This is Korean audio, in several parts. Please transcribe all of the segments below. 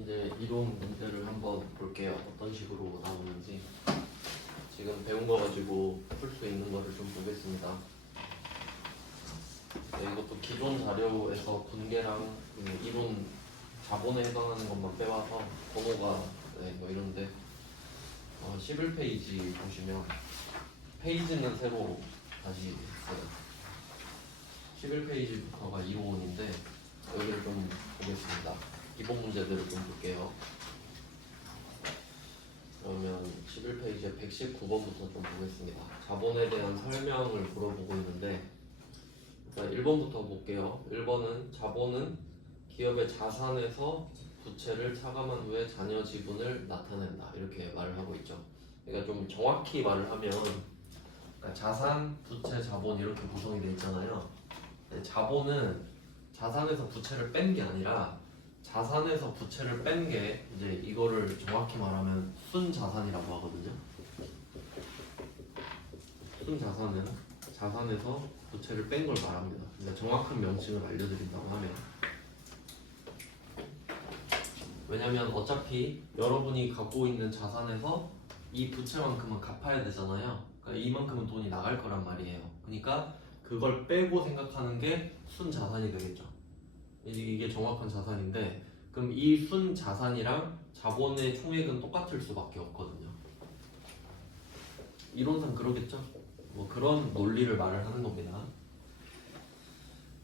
이제 이론 문제를 한번 볼게요. 어떤 식으로 나오는지. 지금 배운 거 가지고 풀 수 있는 거를 좀 보겠습니다. 네, 이것도 기존 자료에서 분계랑 이론 자본에 해당하는 것만 빼와서 번호가 뭐 이런데 11페이지 보시면 페이지는 새로 다시 있어요. 11페이지부터가 2호원인데 여기를 좀 보겠습니다. 기본 문제들을 좀 볼게요. 그러면 11페이지에 119번부터 좀 보겠습니다. 자본에 대한 설명을 물어보고 있는데 일단 1번부터 볼게요. 1번은 자본은 기업의 자산에서 부채를 차감한 후에 잔여 지분을 나타낸다. 이렇게 말을 하고 있죠. 그러니까 좀 정확히 말을 하면 그러니까 자산, 부채, 자본 이렇게 구성이 되어 있잖아요. 자본은 자산에서 부채를 뺀 게 아니라 자산에서 부채를 뺀 게 이제 이거를 정확히 말하면 순자산이라고 하거든요. 순자산은 자산에서 부채를 뺀 걸 말합니다. 그러니까 정확한 명칭을 알려드린다고 하면 왜냐면 어차피 여러분이 갖고 있는 자산에서 이 부채만큼은 갚아야 되잖아요. 그러니까 이만큼은 돈이 나갈 거란 말이에요. 그러니까 그걸 빼고 생각하는 게 순자산이 되겠죠. 이게 정확한 자산인데 그럼 이 순자산이랑 자본의 총액은 똑같을 수밖에 없거든요. 이론상 그러겠죠? 뭐 그런 논리를 말을 하는 겁니다.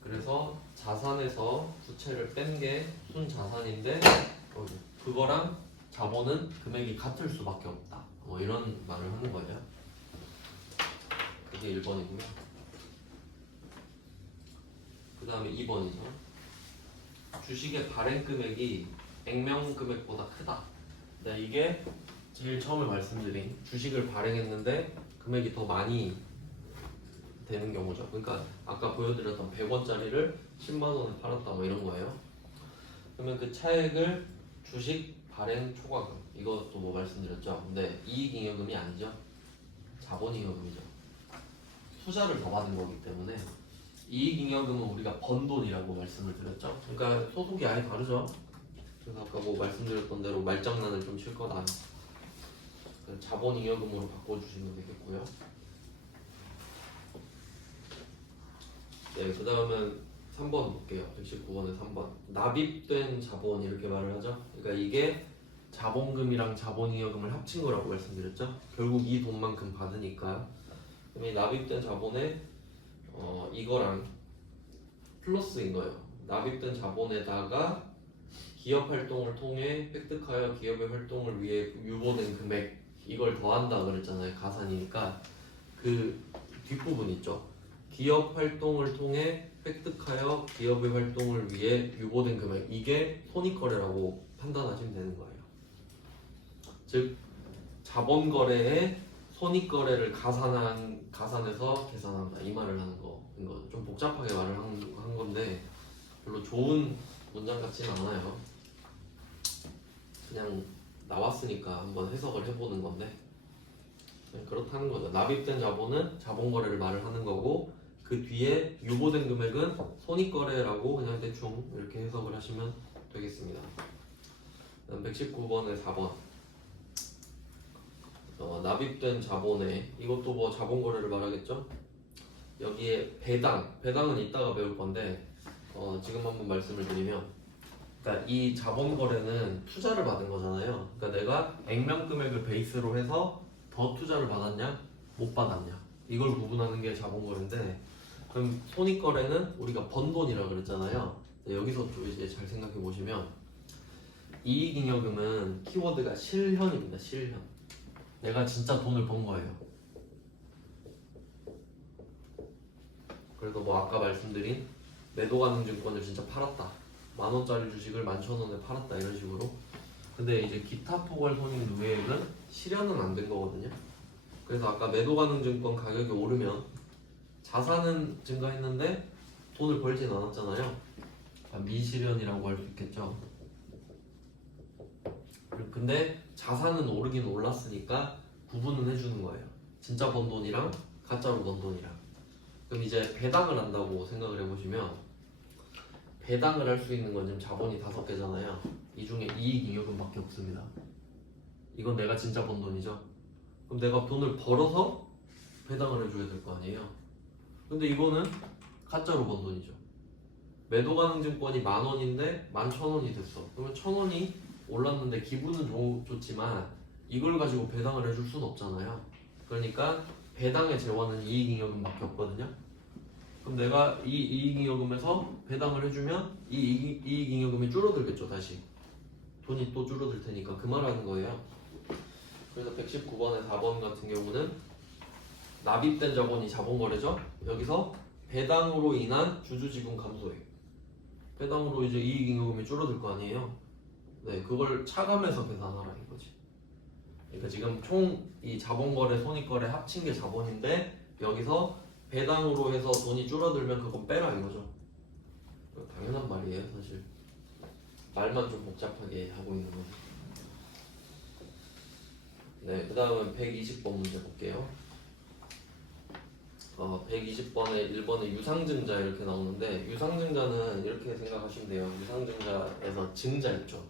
그래서 자산에서 부채를 뺀 게 순자산인데 그거랑 자본은 금액이 같을 수밖에 없다. 뭐 이런 말을 하는 거예요. 그게 1번이고요. 그 다음에 2번이죠. 주식의 발행 금액이 액면 금액보다 크다. 네, 이게 제일 처음에 말씀드린 주식을 발행했는데 금액이 더 많이 되는 경우죠. 그러니까 아까 보여드렸던 100원짜리를 10만 원에 팔았다 뭐 이런 거예요. 그러면 그 차액을 주식 발행 초과금 이것도 뭐 말씀드렸죠. 근데 이익잉여금이 아니죠. 자본잉여금이죠. 투자를 더 받은 거기 때문에 이익잉여금은 우리가 번 돈이라고 말씀을 드렸죠. 그러니까 소득이 아예 다르죠. 그래서 아까 뭐 말씀드렸던 대로 말장난을 좀 칠 거다. 자본잉여금으로 바꿔주시면 되겠고요. 네, 그 다음은 3번 볼게요. 119번에 3번. 납입된 자본 이렇게 말을 하죠. 그러니까 이게 자본금이랑 자본잉여금을 합친 거라고 말씀드렸죠. 결국 이 돈만큼 받으니까. 그럼 이 납입된 자본에 이거랑 플러스인 거예요. 납입된 자본에다가 기업 활동을 통해 획득하여 기업의 활동을 위해 유보된 금액 이걸 더한다 그랬잖아요. 가산이니까 그 뒷부분 있죠. 기업 활동을 통해 획득하여 기업의 활동을 위해 유보된 금액 이게 손익거래라고 판단하시면 되는 거예요. 즉 자본거래에 손익거래를 가산해서 계산한다 이 말을 하는 거. 이거 좀 복잡하게 말을 한 건데 별로 좋은 문장 같지는 않아요. 그냥 나왔으니까 한번 해석을 해보는 건데 그렇다는 거죠. 납입된 자본은 자본거래를 말을 하는 거고 그 뒤에 유보된 금액은 손익거래라고 그냥 대충 이렇게 해석을 하시면 되겠습니다. 119번에 4번 납입된 자본에 이것도 뭐 자본거래를 말하겠죠? 여기에 배당은 이따가 배울 건데 지금 한번 말씀을 드리면 그러니까 이 자본거래는 투자를 받은 거잖아요. 그러니까 내가 액면 금액을 베이스로 해서 더 투자를 받았냐 못 받았냐 이걸 구분하는 게 자본거래인데 그럼 손익거래는 우리가 번 돈이라 그랬잖아요. 여기서 좀 이제 잘 생각해 보시면 이익잉여금은 키워드가 실현입니다. 실현. 내가 진짜 돈을 번 거예요. 그래서 뭐 아까 말씀드린 매도가능증권을 진짜 팔았다. 10,000원짜리 주식을 11,000원에 팔았다 이런 식으로. 근데 이제 기타 포괄 손익 누회액은 실현은 안 된 거거든요. 그래서 아까 매도가능증권 가격이 오르면 자산은 증가했는데 돈을 벌진 않았잖아요. 미실현이라고 할 수 있겠죠. 근데 자산은 오르긴 올랐으니까 구분은 해주는 거예요. 진짜 번 돈이랑 가짜로 번 돈이랑. 그럼 이제 배당을 한다고 생각을 해보시면 배당을 할 수 있는 건 지금 자본이 5개잖아요. 이 중에 이익잉여금밖에 없습니다. 이건 내가 진짜 번 돈이죠. 그럼 내가 돈을 벌어서 배당을 해줘야 될 거 아니에요. 근데 이거는 가짜로 번 돈이죠. 매도 가능 증권이 10,000원인데 11,000원이 됐어. 그러면 1,000원이 올랐는데 기분은 좋지만 이걸 가지고 배당을 해줄 수는 없잖아요. 그러니까 배당의 재원은 이익잉여금밖에 없거든요. 그럼 내가 이 이익잉여금에서 배당을 해주면 이 이익잉여금이 줄어들겠죠. 다시 돈이 또 줄어들 테니까 그 말하는 거예요. 그래서 119번의 4번 같은 경우는 납입된 자본이 자본거래죠. 여기서 배당으로 인한 주주지분 감소액, 배당으로 이제 이익잉여금이 줄어들 거 아니에요. 네, 그걸 차감해서 계산하라 이거지. 그러니까 지금 총 이 자본거래, 손익거래 합친 게 자본인데 여기서 배당으로 해서 돈이 줄어들면 그건 빼라 이거죠. 당연한 말이에요, 사실. 말만 좀 복잡하게 하고 있는 거죠. 네, 그 다음은 120번 문제 볼게요. 120번에 1번에 유상증자 이렇게 나오는데 유상증자는 이렇게 생각하시면 돼요. 유상증자에서 증자 있죠.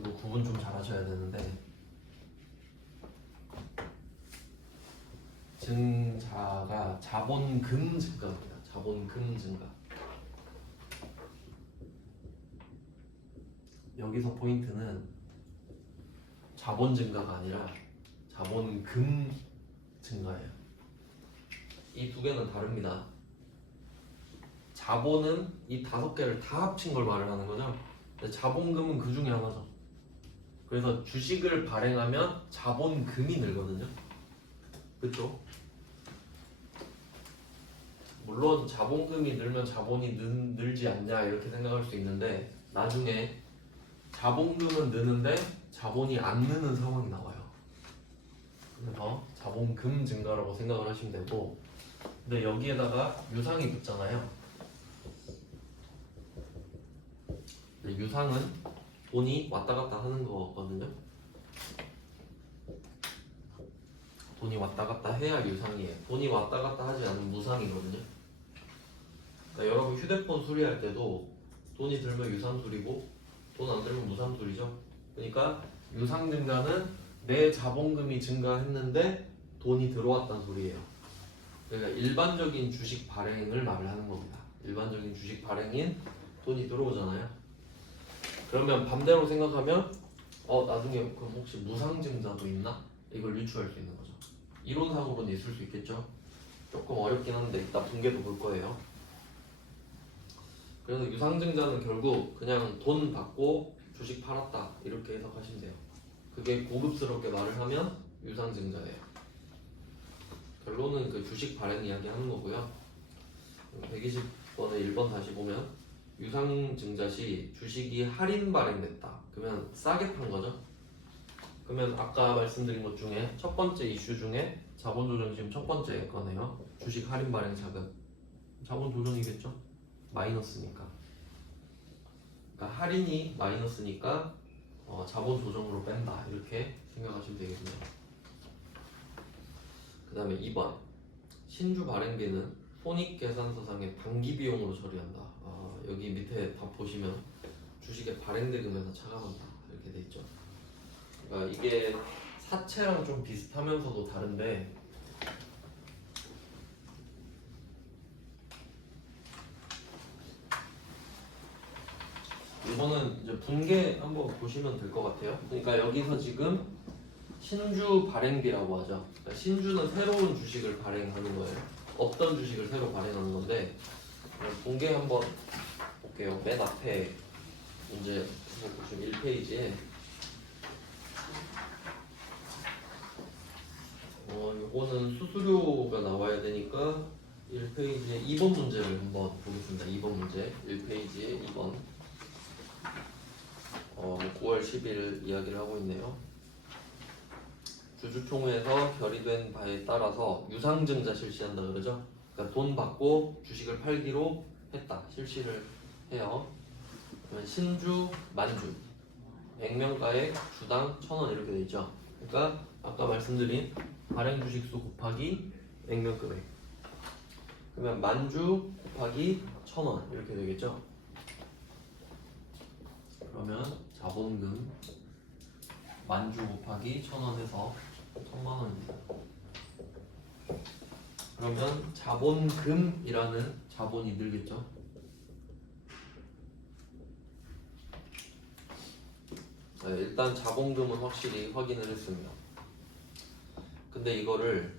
이거 구분 좀 잘 하셔야 되는데 증자가 자본금 증가입니다. 자본금 증가. 여기서 포인트는 자본 증가가 아니라 자본금 증가예요. 이 두 개는 다릅니다. 자본은 이 5개를 다 합친 걸 말을 하는 거죠. 근데 자본금은 그 중에 하나죠. 그래서 주식을 발행하면 자본금이 늘거든요. 그렇죠? 물론 자본금이 늘면 자본이 늘지 않냐 이렇게 생각할 수 있는데 나중에 자본금은 느는데 자본이 안 느는 상황이 나와요. 그래서 자본금 증가라고 생각을 하시면 되고, 근데 여기에다가 유상이 붙잖아요. 유상은 돈이 왔다 갔다 하는 거거든요. 돈이 왔다 갔다 해야 유상이에요. 돈이 왔다 갔다 하지 않으면 무상이거든요. 그러니까 여러분 휴대폰 수리할 때도 돈이 들면 유상수리고 돈 안 들면 무상수리죠. 그러니까 유상 증가는 내 자본금이 증가했는데 돈이 들어왔다는 소리예요. 그러니까 일반적인 주식 발행을 말을 하는 겁니다. 일반적인 주식 발행인 돈이 들어오잖아요. 그러면 반대로 생각하면 나중에 그럼 혹시 무상 증자도 있나? 이걸 유추할 수 있는 거죠. 이론상으로는 있을 수 있겠죠. 조금 어렵긴 한데 이따 분계도 볼 거예요. 그래서 유상증자는 결국 그냥 돈 받고 주식 팔았다 이렇게 해석하시면 돼요. 그게 고급스럽게 말을 하면 유상증자예요. 결론은 그 주식 발행 이야기 하는 거고요. 120번에 1번 다시 보면 유상증자 시 주식이 할인 발행됐다. 그러면 싸게 판 거죠. 그러면 아까 말씀드린 것 중에 첫 번째 이슈 중에 자본조정 지금 첫 번째 거네요. 주식 할인 발행 자금. 자본조정이겠죠? 마이너스니까. 그러니까 할인이 마이너스니까 자본조정으로 뺀다. 이렇게 생각하시면 되겠네요. 그 다음에 2번. 신주 발행비는 손익계산서상의 당기비용으로 처리한다. 여기 밑에 다 보시면 주식의 발행대금에서 차감한다. 이렇게 돼 있죠. 그러니까 이게 사채랑 좀 비슷하면서도 다른데 이거는 이제 분계 한번 보시면 될 것 같아요. 그러니까 여기서 지금 신주 발행비라고 하죠. 그러니까 신주는 새로운 주식을 발행하는 거예요. 없던 주식을 새로 발행하는 건데 분계 한번 볼게요. 맨 앞에 문제 보시면 1페이지에 이거는 수수료가 나와야 되니까 1페이지에 2번 문제를 한번 보겠습니다. 2번 문제 1페이지에 2번 9월 10일 이야기를 하고 있네요. 주주총회에서 결의된 바에 따라서 유상증자 실시한다 그러죠. 그러니까 돈 받고 주식을 팔기로 했다. 실시를 해요. 그러면 신주 만주 100명가에 주당 1,000원 이렇게 돼 있죠. 그러니까 아까 말씀드린 발행 주식수 곱하기 100명 금액. 그러면 만주 곱하기 1,000원 이렇게 되겠죠. 그러면 자본금 만주 곱하기 1,000원 해서 10,000만원입니다. 그러면 자본금이라는 자본이 늘겠죠. 네, 일단 자본금은 확실히 확인을 했습니다. 근데 이거를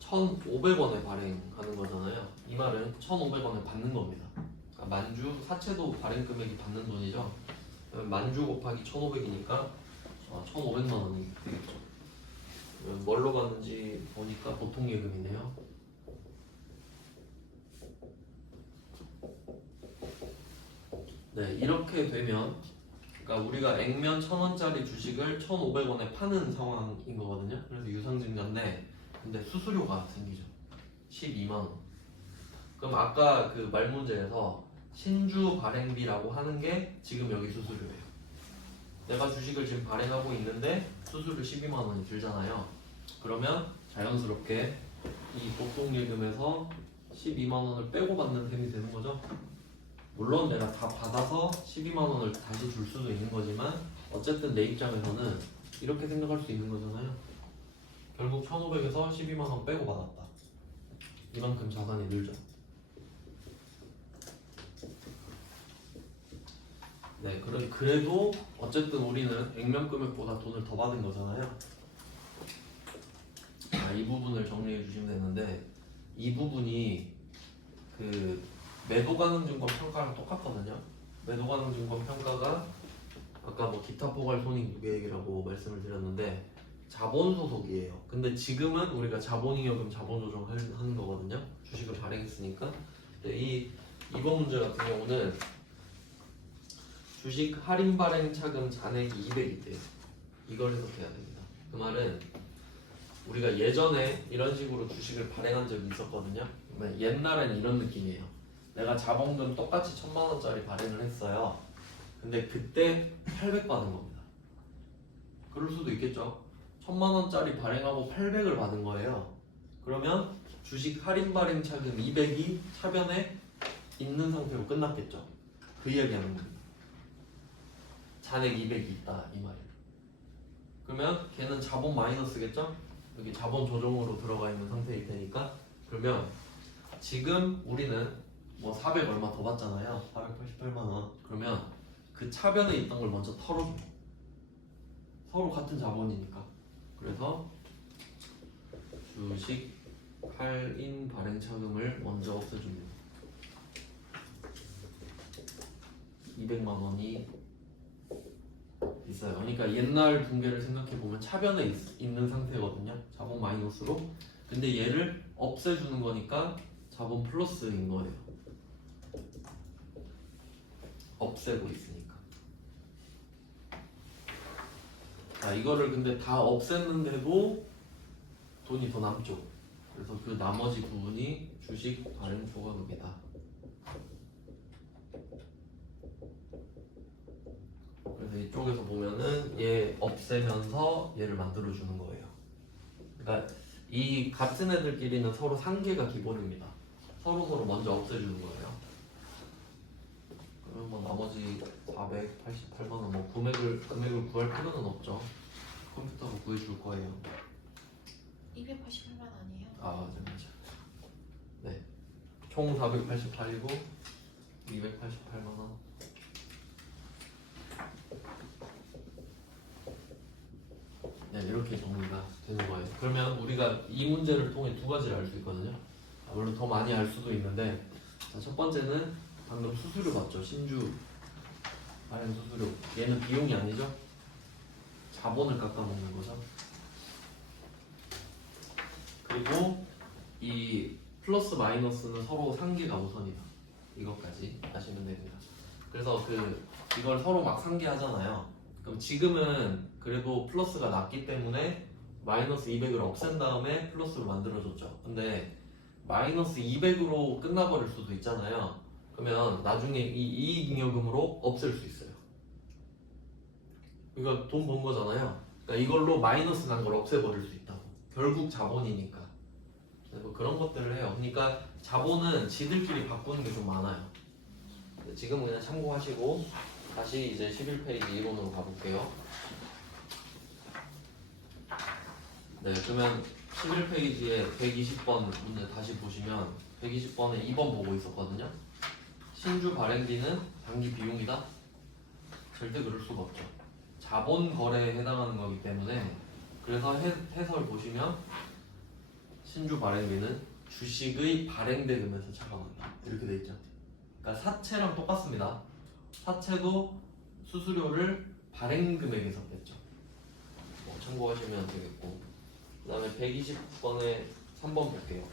1,500원에 발행하는 거잖아요. 이 말은 1,500원을 받는 겁니다. 그러니까 만주 사채도 발행 금액이 받는 돈이죠. 만주 곱하기 1,500이니까 1,500만 원이 되겠죠. 뭘로 가는지 보니까 보통 예금이네요. 네, 이렇게 되면 그러니까 우리가 액면 1,000원짜리 주식을 1,500원에 파는 상황인 거거든요. 그래서 유상증자인데 근데 수수료가 생기죠. 12만 원. 그럼 아까 그 말 문제에서 신주 발행비라고 하는 게 지금 여기 수수료예요. 내가 주식을 지금 발행하고 있는데 수수료 12만 원이 들잖아요. 그러면 자연스럽게 이 보통 예금에서 12만 원을 빼고 받는 셈이 되는 거죠. 물론 내가 다 받아서 12만 원을 다시 줄 수도 있는 거지만 어쨌든 내 입장에서는 이렇게 생각할 수 있는 거잖아요. 결국 1,500에서 12만 원 빼고 받았다. 이만큼 자산이 늘죠. 네, 그래도 어쨌든 우리는 액면 금액보다 돈을 더 받은 거잖아요. 이 부분을 정리해 주시면 되는데 이 부분이 그 매도가능증권 평가랑 똑같거든요. 매도가능증권 평가가 아까 뭐 기타 포괄 손익 무계획이라고 말씀을 드렸는데 자본 소속이에요. 근데 지금은 우리가 자본잉여금 자본 조정하는 거거든요. 주식을 발행했으니까. 근데 이번 문제 같은 경우는 주식 할인 발행 차금 잔액이 200이대요. 이걸 해석해야 됩니다. 그 말은 우리가 예전에 이런 식으로 주식을 발행한 적이 있었거든요. 옛날엔 이런 느낌이에요. 내가 자본금 똑같이 1,000만 원짜리 발행을 했어요. 근데 그때 800 받은 겁니다. 그럴 수도 있겠죠. 1,000만 원짜리 발행하고 800을 받은 거예요. 그러면 주식 할인 발행 차금 200이 차변에 있는 상태로 끝났겠죠. 그 이야기하는 겁니다. 잔액 200이 있다 이 말이에요. 그러면 걔는 자본 마이너스겠죠? 여기 자본 조정으로 들어가 있는 상태일 테니까. 그러면 지금 우리는 뭐 400 얼마 더 받잖아요. 488만 원. 그러면 그 차변에 있던 걸 먼저 털어줘. 서로 같은 자본이니까. 그래서 주식 할인 발행 차금을 먼저 없애줍니다. 200만 원이 있어요. 그러니까 옛날 붕괴를 생각해 보면 차변에 있는 상태거든요. 자본 마이너스로. 근데 얘를 없애주는 거니까 자본 플러스인 거예요. 없애고 있으니까. 자, 이거를 근데 다 없앴는데도 돈이 더 남죠. 그래서 그 나머지 부분이 주식 발행 초과금이다. 그래서 이쪽에서 보면은 얘 없애면서 얘를 만들어주는 거예요. 그러니까 이 같은 애들끼리는 서로 상계가 기본입니다. 서로 먼저 없애주는 거예요. 그러면 뭐 나머지 488만 원 뭐 금액을 구할 필요는 없죠. 컴퓨터가 구해줄 거예요. 288만 아니에요? 맞아. 네, 총 488이고 288만 원. 네, 이렇게 정리가 되는 거예요. 그러면 우리가 이 문제를 통해 두 가지를 알 수 있거든요. 물론 더 많이 알 수도 있는데, 자, 첫 번째는 방금 수수료 봤죠? 신주 발행 수수료. 얘는 비용이 아니죠? 자본을 깎아먹는 거죠. 그리고 이 플러스 마이너스는 서로 상계가 우선이다. 이것까지 아시면 됩니다. 그래서 이걸 서로 막 상계하잖아요. 그럼 지금은 그래도 플러스가 낮기 때문에 마이너스 200을 없앤 다음에 플러스로 만들어줬죠. 근데 마이너스 200으로 끝나버릴 수도 있잖아요. 그러면 나중에 이 이익잉여금으로 없앨 수 있어요. 이거 돈 번 거잖아요. 그러니까 이걸로 마이너스 난 걸 없애버릴 수 있다고. 결국 자본이니까. 뭐 그런 것들을 해요. 그러니까 자본은 지들끼리 바꾸는 게 좀 많아요. 지금은 그냥 참고하시고 다시 이제 11페이지 이론으로 가볼게요. 네, 그러면 11페이지에 120번 문제 다시 보시면 120번에 2번 보고 있었거든요. 신주 발행비는 단기 비용이다? 절대 그럴 수가 없죠. 자본 거래에 해당하는 거기 때문에 그래서 해설 보시면 신주 발행비는 주식의 발행대금에서 차감한다. 이렇게 돼 있죠. 그러니까 사채랑 똑같습니다. 사채도 수수료를 발행금액에서 뺐죠. 참고하시면 되겠고. 그 다음에 120번에 3번 볼게요.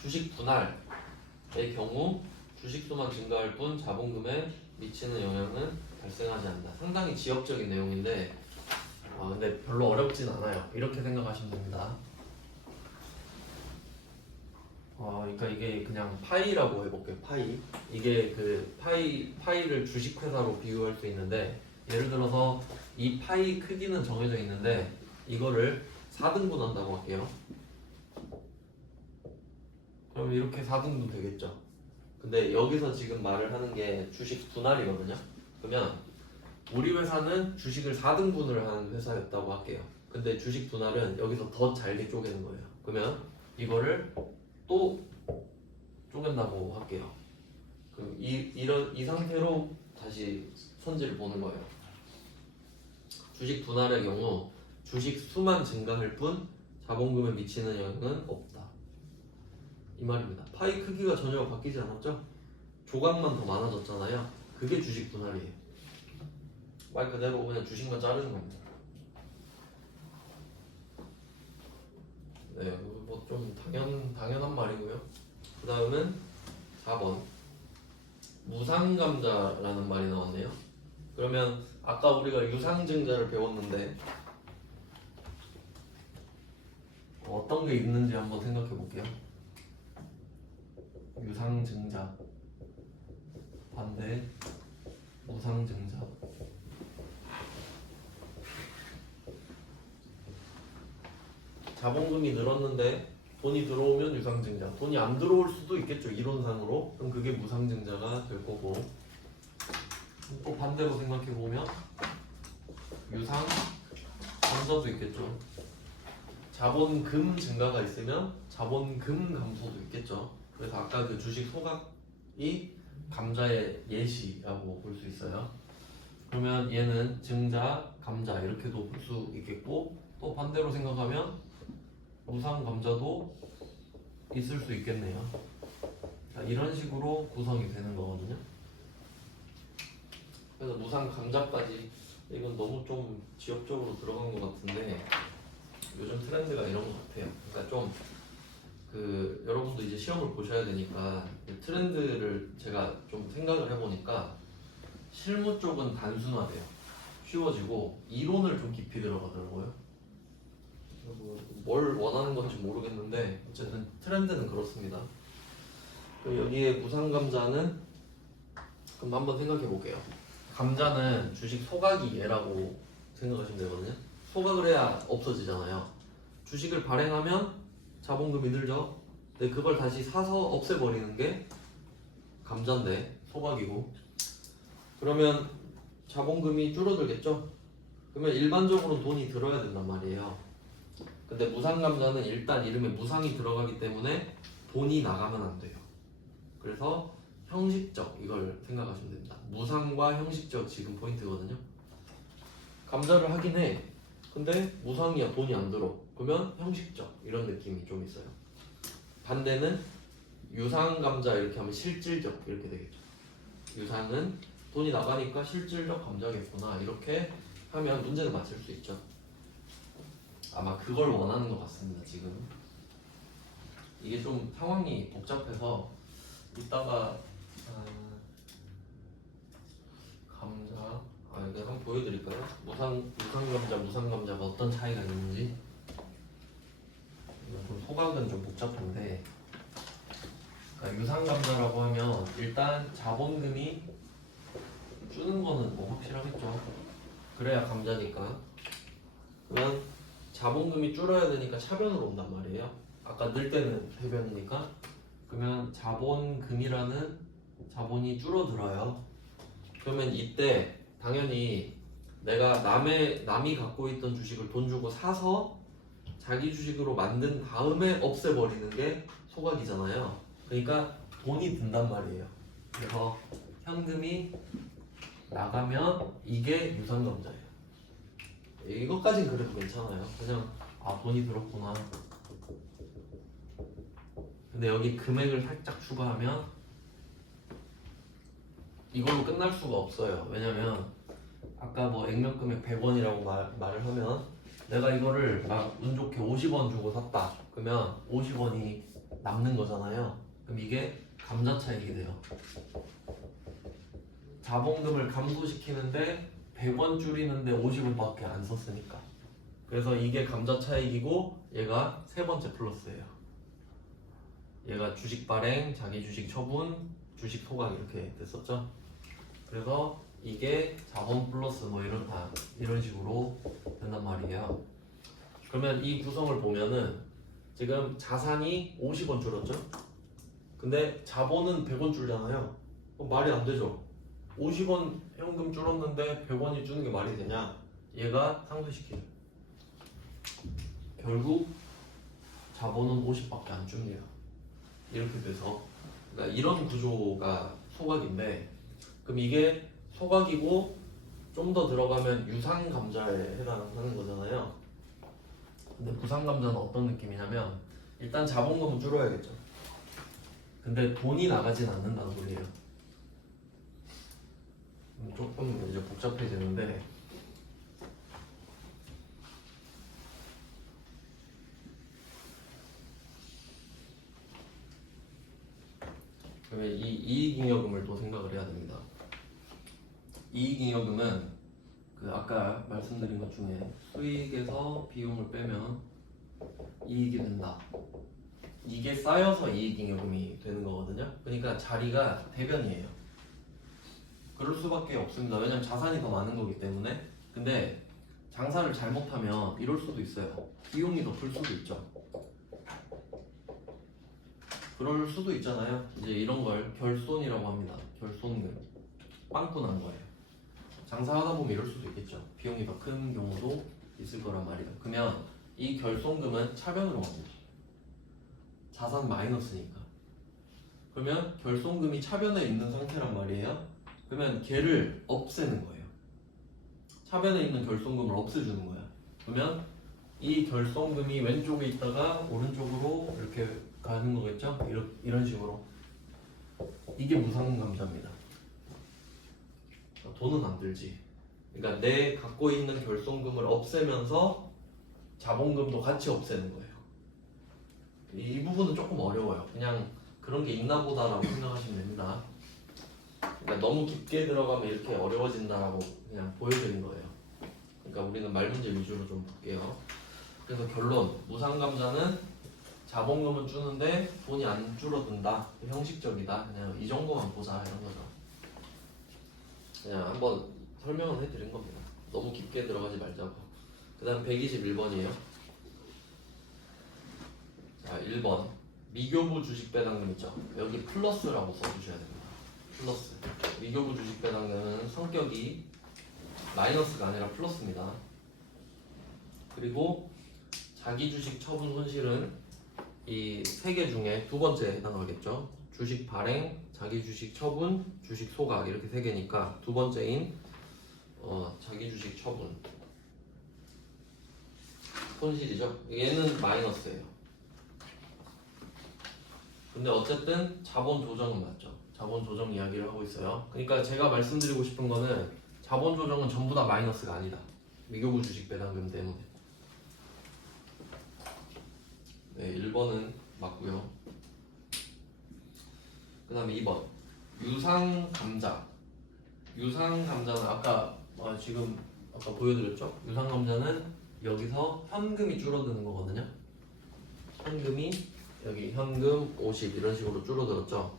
주식 분할의 경우 주식수만 증가할 뿐 자본금에 미치는 영향은 발생하지 않는다. 상당히 지역적인 내용인데 근데 별로 어렵진 않아요. 이렇게 생각하시면 됩니다. 그러니까 이게 그냥 파이라고 해볼게요. 파이. 이게 그 파이를 주식회사로 비유할 수 있는데 예를 들어서 이 파이 크기는 정해져 있는데 이거를 4등분 한다고 할게요. 그럼 이렇게 4등분 되겠죠. 근데 여기서 지금 말을 하는 게 주식 분할이거든요. 그러면 우리 회사는 주식을 4등분을 하는 회사였다고 할게요. 근데 주식 분할은 여기서 더 잘게 쪼개는 거예요. 그러면 이거를 또 쪼갠다고 할게요. 그럼 이 상태로 다시 손질을 보는 거예요. 주식 분할의 경우 주식 수만 증가할 뿐 자본금에 미치는 영향은 없다. 이 말입니다. 파이 크기가 전혀 바뀌지 않았죠? 조각만 더 많아졌잖아요. 그게 주식 분할이에요. 말 그대로 그냥 주식만 자르는 겁니다. 네, 뭐 좀 당연한 말이고요. 그 다음은 4번 무상감자라는 말이 나왔네요. 그러면 아까 우리가 유상증자를 배웠는데 어떤 게 있는지 한번 생각해 볼게요. 유상증자 반대 무상증자. 자본금이 늘었는데 돈이 들어오면 유상증자, 돈이 안 들어올 수도 있겠죠. 이론상으로. 그럼 그게 무상증자가 될 거고, 또 반대로 생각해 보면 유상감자도 있겠죠. 자본금 증가가 있으면 자본금 감소도 있겠죠. 그래서 아까 그 주식 소각이 감자의 예시라고 볼 수 있어요. 그러면 얘는 증자, 감자 이렇게도 볼 수 있겠고, 또 반대로 생각하면 무상 감자도 있을 수 있겠네요. 자, 이런 식으로 구성이 되는 거거든요. 그래서 무상 감자까지 이건 너무 좀 지역적으로 들어간 것 같은데 요즘 트렌드가 이런 것 같아요. 그러니까 좀 여러분도 이제 시험을 보셔야 되니까 트렌드를 제가 좀 생각을 해보니까 실무 쪽은 단순화돼요. 쉬워지고 이론을 좀 깊이 들어가더라고요. 뭘 원하는 건지 모르겠는데 어쨌든 트렌드는 그렇습니다. 여기에 무상감자는 그럼 한번 생각해 볼게요. 감자는 주식 소각이 얘라고 생각하시면 되거든요. 소각을 해야 없어지잖아요. 주식을 발행하면 자본금이 늘죠. 근데 그걸 다시 사서 없애버리는 게 감자인데 소각이고, 그러면 자본금이 줄어들겠죠. 그러면 일반적으로 돈이 들어야 된단 말이에요. 근데 무상감자는 일단 이름에 무상이 들어가기 때문에 돈이 나가면 안 돼요. 그래서 형식적 이걸 생각하시면 됩니다. 무상과 형식적 지금 포인트거든요. 감자를 하긴 해. 근데 무상이야, 돈이 안 들어. 그러면 형식적 이런 느낌이 좀 있어요. 반대는 유상감자 이렇게 하면 실질적 이렇게 되겠죠. 유상은 돈이 나가니까 실질적 감자겠구나 이렇게 하면 문제는 맞출 수 있죠. 아마 그걸 원하는 것 같습니다. 지금 이게 좀 상황이 복잡해서 이따가 감자 이거 한번 보여드릴까요? 무상감자가 어떤 차이가 있는지. 좀 소각은 좀 복잡한데, 그러니까 유상감자라고 하면 일단 자본금이 주는 거는 뭐 확실하겠죠. 그래야 감자니까. 그러면 자본금이 줄어야 되니까 차변으로 온단 말이에요. 아까 늘 때는 대변이니까. 그러면 자본금이라는 자본이 줄어들어요. 그러면 이때 당연히 내가 남이 갖고 있던 주식을 돈 주고 사서 자기 주식으로 만든 다음에 없애버리는 게 소각이잖아요. 그러니까 돈이 든단 말이에요. 그래서 현금이 나가면 이게 유상감자예요. 이것까진 그래도 괜찮아요. 그냥 돈이 들었구나. 근데 여기 금액을 살짝 추가하면 이걸로 끝날 수가 없어요. 왜냐면 아까 뭐 액면 금액 100원이라고 말을 하면 내가 이거를 막 운 좋게 50원 주고 샀다. 그러면 50원이 남는 거잖아요. 그럼 이게 감자 차익이 돼요. 자본금을 감소시키는데 100원 줄이는데 50원밖에 안 썼으니까. 그래서 이게 감자 차익이고 얘가 세 번째 플러스예요. 얘가 주식 발행, 자기 주식 처분, 주식 소각 이렇게 됐었죠. 그래서 이게 자본 플러스 뭐 이런 식으로 된단 말이에요. 그러면 이 구성을 보면은 지금 자산이 50원 줄었죠. 근데 자본은 100원 줄잖아요. 그럼 말이 안 되죠. 50원 현금 줄었는데 100원이 주는 게 말이 되냐? 얘가 상쇄시키죠. 결국 자본은 50밖에 안 줍니다. 이렇게 돼서 그러니까 이런 구조가 소각인데 그럼 이게 소각이고 좀 더 들어가면 유상감자에 해당하는 거잖아요. 근데 부상감자는 어떤 느낌이냐면 일단 자본금은 줄어야겠죠. 근데 돈이 나가진 않는다는 소리예요. 조금 이제 복잡해지는데 그러면 이 이익잉여금을 또 생각을 해야 됩니다. 이익잉여금은 그 아까 말씀드린 것 중에 수익에서 비용을 빼면 이익이 된다. 이게 쌓여서 이익잉여금이 되는 거거든요. 그러니까 자리가 대변이에요. 그럴 수밖에 없습니다. 왜냐면 자산이 더 많은 거기 때문에. 근데 장사를 잘못하면 이럴 수도 있어요. 비용이 더 클 수도 있죠. 그럴 수도 있잖아요. 이제 이런 걸 결손이라고 합니다. 결손금. 빵꾸 난 거예요. 장사하다 보면 이럴 수도 있겠죠. 비용이 더 큰 경우도 있을 거란 말이에요. 그러면 이 결손금은 차변으로 갑니다. 자산 마이너스니까. 그러면 결손금이 차변에 있는 상태란 말이에요. 그러면 걔를 없애는 거예요. 차변에 있는 결손금을 없애주는 거야. 그러면 이 결손금이 왼쪽에 있다가 오른쪽으로 이렇게 가는 거겠죠? 이런 식으로. 이게 무상감자입니다. 돈은 안 들지. 그러니까 내 갖고 있는 결손금을 없애면서 자본금도 같이 없애는 거예요. 이 부분은 조금 어려워요. 그냥 그런 게 있나 보다라고 생각하시면 됩니다. 그러니까 너무 깊게 들어가면 이렇게 어려워진다라고 그냥 보여드린 거예요. 그러니까 우리는 말 문제 위주로 좀 볼게요. 그래서 결론, 무상감자는 자본금은 주는데 돈이 안 줄어든다. 형식적이다. 그냥 이 정도만 보자 이런 거죠. 그냥 한번 설명은 해드린 겁니다. 너무 깊게 들어가지 말자고. 그 다음 121번이에요. 자, 1번 미교부 주식 배당금 있죠. 여기 플러스라고 써주셔야 됩니다. 플러스. 미교부 주식 배당금은 성격이 마이너스가 아니라 플러스입니다. 그리고 자기 주식 처분 손실은 이 세 개 중에 두 번째에 해당하겠죠. 주식 발행, 자기 주식 처분, 주식 소각 이렇게 세 개니까 두 번째인 자기 주식 처분 손실이죠. 얘는 마이너스예요. 근데 어쨌든 자본 조정은 맞죠. 자본 조정 이야기를 하고 있어요. 그러니까 제가 말씀드리고 싶은 거는 자본 조정은 전부 다 마이너스가 아니다. 미교부 주식 배당금 때문에. 네, 1번은 맞고요. 그 다음에 2번 유상감자. 유상감자는 아까 지금 아까 보여드렸죠? 유상감자는 여기서 현금이 줄어드는 거거든요. 현금이 여기 현금 50 이런 식으로 줄어들었죠.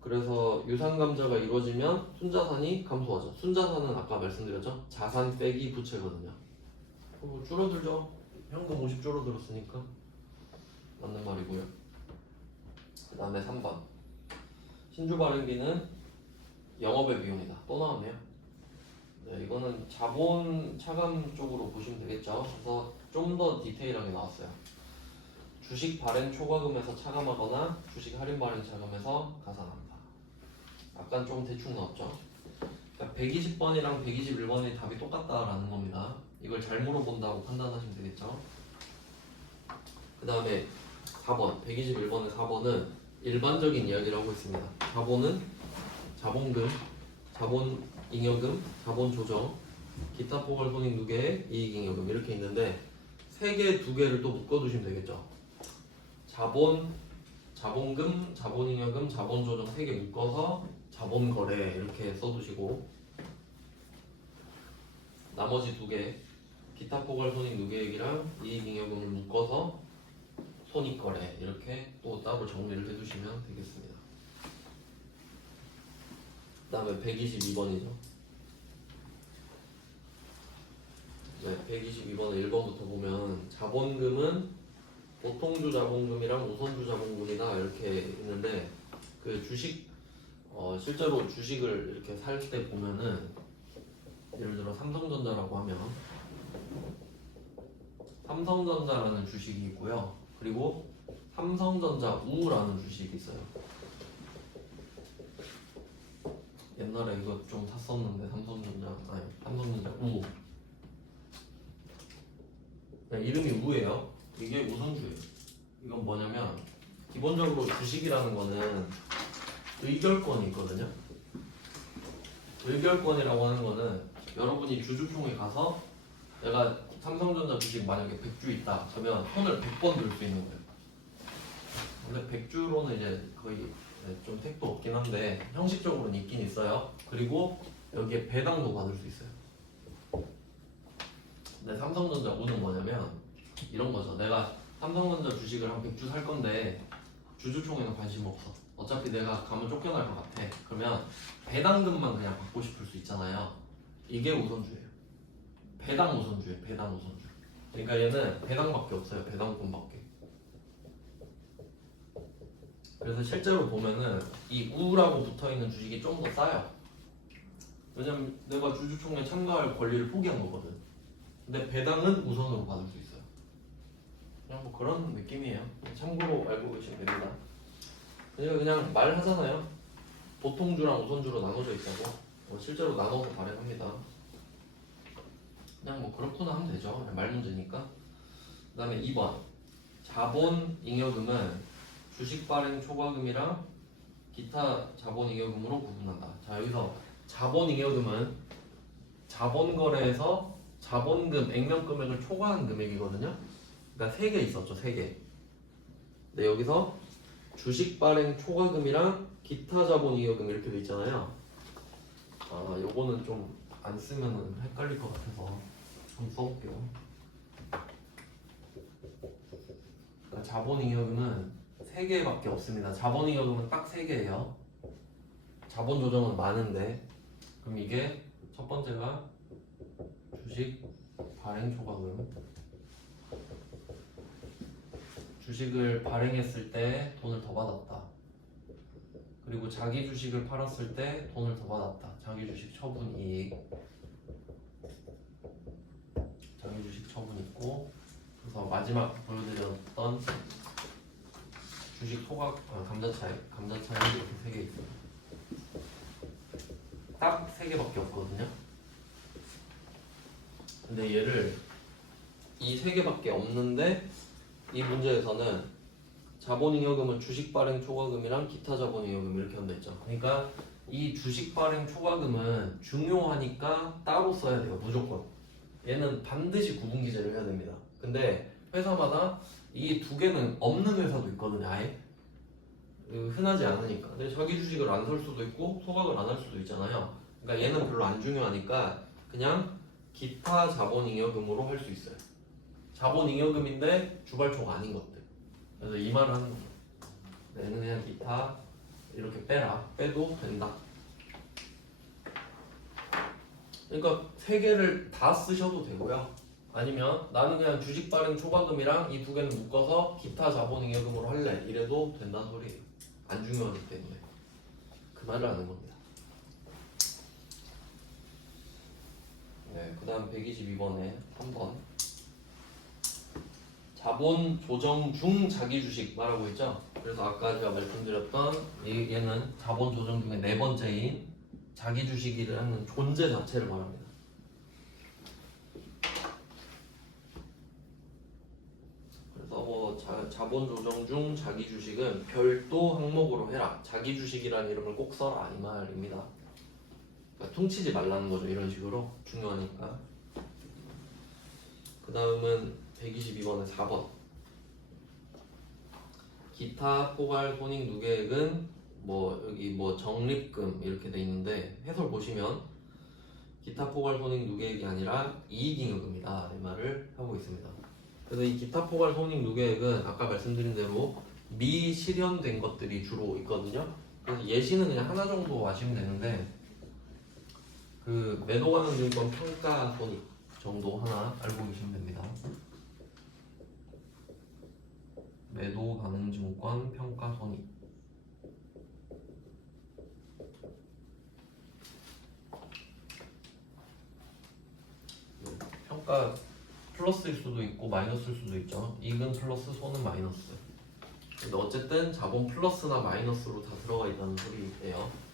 그래서 유상감자가 이루어지면 순자산이 감소하죠. 순자산은 아까 말씀드렸죠? 자산 빼기 부채거든요. 줄어들죠. 현금 50 줄어들었으니까 맞는 말이고요. 그 다음에 3번 신주발행비는 영업의 비용이다. 또 나왔네요. 네, 이거는 자본 차감 쪽으로 보시면 되겠죠. 그래서 좀 더 디테일하게 나왔어요. 주식 발행 초과금에서 차감하거나 주식 할인 발행 차감에서 가산한다. 약간 좀 대충 나왔죠. 그러니까 120번이랑 121번의 답이 똑같다라는 겁니다. 이걸 잘 물어본다고 판단하시면 되겠죠. 그 다음에 4번, 121번의 4번은 일반적인 이야기를 하고 있습니다. 자본은 자본금, 자본잉여금, 자본조정, 기타 포괄 손익 누계, 이익잉여금 이렇게 있는데 3개, 2개를 또 묶어두시면 되겠죠. 자본, 자본금, 자본잉여금, 자본조정 3개 묶어서 자본거래 이렇게 써두시고 나머지 2개 기타 포괄 손익 누계액이랑 이익잉여금을 묶어서 손익거래 이렇게 또 따로 정리를 해두시면 되겠습니다. 그 다음에 122번이죠. 네, 122번은 1번부터 보면 자본금은 보통주 자본금이랑 우선주 자본금이다 이렇게 있는데 그 주식 실제로 주식을 이렇게 살 때 보면은 예를 들어 삼성전자라고 하면 삼성전자라는 주식이 있고요. 그리고 삼성전자 우라는 주식이 있어요. 옛날에 이거 좀 샀었는데 삼성전자 우. 그냥 이름이 우예요. 이게 우선주예요. 이건 뭐냐면 기본적으로 주식이라는 거는 의결권이 있거든요. 의결권이라고 하는 거는 여러분이 주주총회 가서 내가 삼성전자 주식 만약에 100주 있다 그러면 손을 100번 들 수 있는 거예요. 근데 100주로는 이제 거의 좀 택도 없긴 한데 형식적으로는 있긴 있어요. 그리고 여기에 배당도 받을 수 있어요. 근데 삼성전자 우는 뭐냐면 이런 거죠. 내가 삼성전자 주식을 한 100주 살 건데 주주총회는 관심 없어. 어차피 내가 가면 쫓겨날 것 같아. 그러면 배당금만 그냥 받고 싶을 수 있잖아요. 이게 우선주예요. 배당 우선주예요. 배당 우선주. 그러니까 얘는 배당밖에 없어요. 배당권밖에. 그래서 실제로 보면은 이 우라고 붙어있는 주식이 좀 더 싸요. 왜냐면 내가 주주총회 참가할 권리를 포기한 거거든. 근데 배당은 우선으로 받을 수 있어요. 그냥 뭐 그런 느낌이에요. 참고로 알고 계시면 됩니다. 그냥 말하잖아요. 보통주랑 우선주로 나눠져 있다고. 실제로 나눠서 발행합니다. 그냥 뭐 그렇구나 하면 되죠. 말 문제니까. 그 다음에 2번 자본잉여금은 주식 발행 초과금이랑 기타 자본잉여금으로 구분한다. 자 여기서 자본잉여금은 자본거래에서 자본금, 액면금액을 초과한 금액이거든요. 그러니까 3개 있었죠. 3개. 근데 여기서 주식 발행 초과금이랑 기타 자본잉여금 이렇게 돼 있잖아요. 요거는 좀 안 쓰면 헷갈릴 것 같아서 한번 써볼게요. 그러니까 자본잉여금은 3개밖에 없습니다. 자본잉여금은 딱 3개예요. 자본조정은 많은데 그럼 이게 첫 번째가 주식 발행 초과금. 주식을 발행했을 때 돈을 더 받았다. 그리고 자기 주식을 팔았을 때 돈을 더 받았다. 자기 주식 처분 이익. 자기 주식 처분 있고. 그래서 마지막 보여드렸던 주식 소각 감자차익 이렇게 3개 있어요. 딱 3개밖에 없거든요. 근데 얘를 이 3개밖에 없는데 이 문제에서는 자본잉여금은 주식 발행 초과금이랑 기타 자본잉여금 이렇게 한다했죠. 그러니까 이 주식 발행 초과금은 중요하니까 따로 써야 돼요. 무조건. 얘는 반드시 구분 기재를 해야 됩니다. 근데 회사마다 이 2개는 없는 회사도 있거든요. 아예 흔하지 않으니까. 근데 자기 주식을 안 살 수도 있고 소각을 안 할 수도 있잖아요. 그러니까 얘는 별로 안 중요하니까 그냥 기타 자본잉여금으로 할 수 있어요. 자본잉여금인데 주발초가 아닌 것들. 그래서 이 말을 하는 거죠. 얘는 그냥 기타 이렇게 빼도 된다. 그러니까 3개를 다 쓰셔도 되고요. 아니면 나는 그냥 주식 발행 초과금이랑 이 2개는 묶어서 기타 자본잉여금으로 할래 이래도 된다는 소리예요. 안 중요하기 때문에 그 말을 하는 겁니다. 네, 그 다음 122번에 3번 자본 조정 중 자기 주식 말하고 있죠. 그래서 아까 제가 말씀드렸던 얘는 자본 조정 중에 네 번째인 자기 주식이라는 존재 자체를 말합니다. 그래서 자본 조정 중 자기 주식은 별도 항목으로 해라. 자기 주식이라는 이름을 꼭 써라 이 말입니다. 그러니까 퉁치지 말라는 거죠. 이런 식으로 중요하니까. 그 다음은 122번에 4번 기타 포괄 손익 누계액은 뭐 여기 뭐 적립금 이렇게 돼 있는데 해설 보시면 기타 포괄 손익 누계액이 아니라 이익잉여금이다 이 말을 하고 있습니다. 그래서 이 기타 포괄 손익 누계액은 아까 말씀드린 대로 미실현된 것들이 주로 있거든요. 그래서 예시는 그냥 하나 정도 아시면 되는데 그 매도가능증권 평가 손익 정도 하나 알고 계시면 됩니다. 매도가능증권 평가 손익. 평가 플러스일 수도 있고 마이너스일 수도 있죠. 이익은 플러스, 손은 마이너스. 근데 어쨌든 자본 플러스나 마이너스로 다 들어가 있다는 소리예요.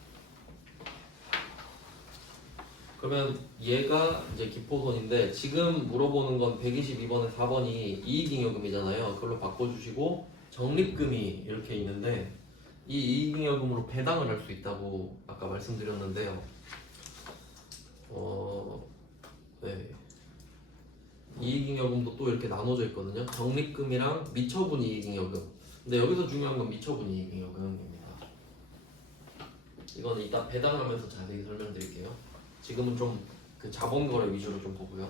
그러면 얘가 이제 기포손인데 지금 물어보는 건 122번에 4번이 이익잉여금이잖아요. 그걸로 바꿔주시고 적립금이 이렇게 있는데 이 이익잉여금으로 배당을 할 수 있다고 아까 말씀드렸는데요. 네. 이익잉여금도 또 이렇게 나눠져 있거든요. 적립금이랑 미처분 이익잉여금. 근데 여기서 중요한 건 미처분 이익잉여금입니다. 이건 이따 배당하면서 자세히 설명드릴게요. 지금은 좀 그 자본거래 위주로 좀 보고요.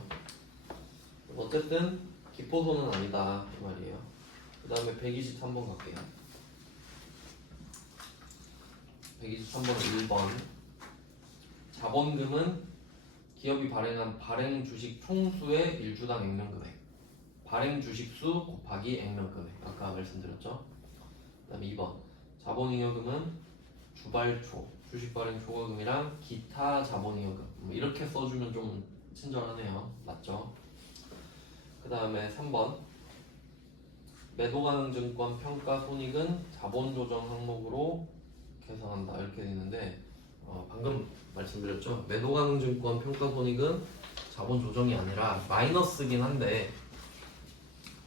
어쨌든 기포손은 아니다 이 말이에요. 그 다음에 123번 갈게요. 123번 1번 자본금은 기업이 발행한 발행 주식 총수의 일주당 액면금액 발행 주식수 곱하기 액면금액 아까 말씀드렸죠. 그 다음에 2번 자본잉여금은 주발초 주식 발행 초과금이랑 기타 자본잉여금 뭐 이렇게 써주면 좀 친절하네요. 맞죠? 그 다음에 3번 매도가능증권 평가 손익은 자본조정 항목으로 계산한다 이렇게 되어 있는데 방금 말씀드렸죠. 매도가능증권 평가 손익은 자본조정이 아니라 마이너스긴 한데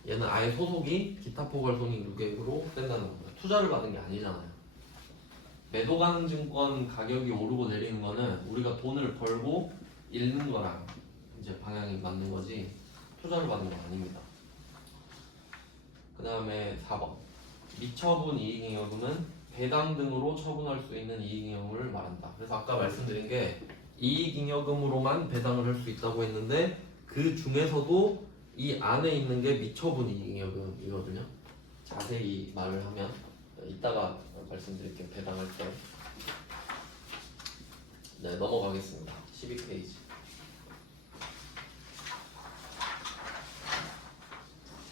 얘는 아예 소속이 기타 포괄 손익 누계액으로 뺀다는 겁니다. 투자를 받은 게 아니잖아요. 매도가능증권 가격이 오르고 내리는 거는 우리가 돈을 벌고 잃는 거랑 이제 방향이 맞는 거지 투자를 받는 건 아닙니다. 그 다음에 4번 미처분 이익잉여금은 배당 등으로 처분할 수 있는 이익잉여금을 말한다. 그래서 아까 말씀드린 게 이익잉여금으로만 배당을 할 수 있다고 했는데 그 중에서도 이 안에 있는 게 미처분 이익잉여금이거든요. 자세히 말을 하면 이따가 말씀드릴게요. 배당할 때. 네, 넘어가겠습니다. 12페이지.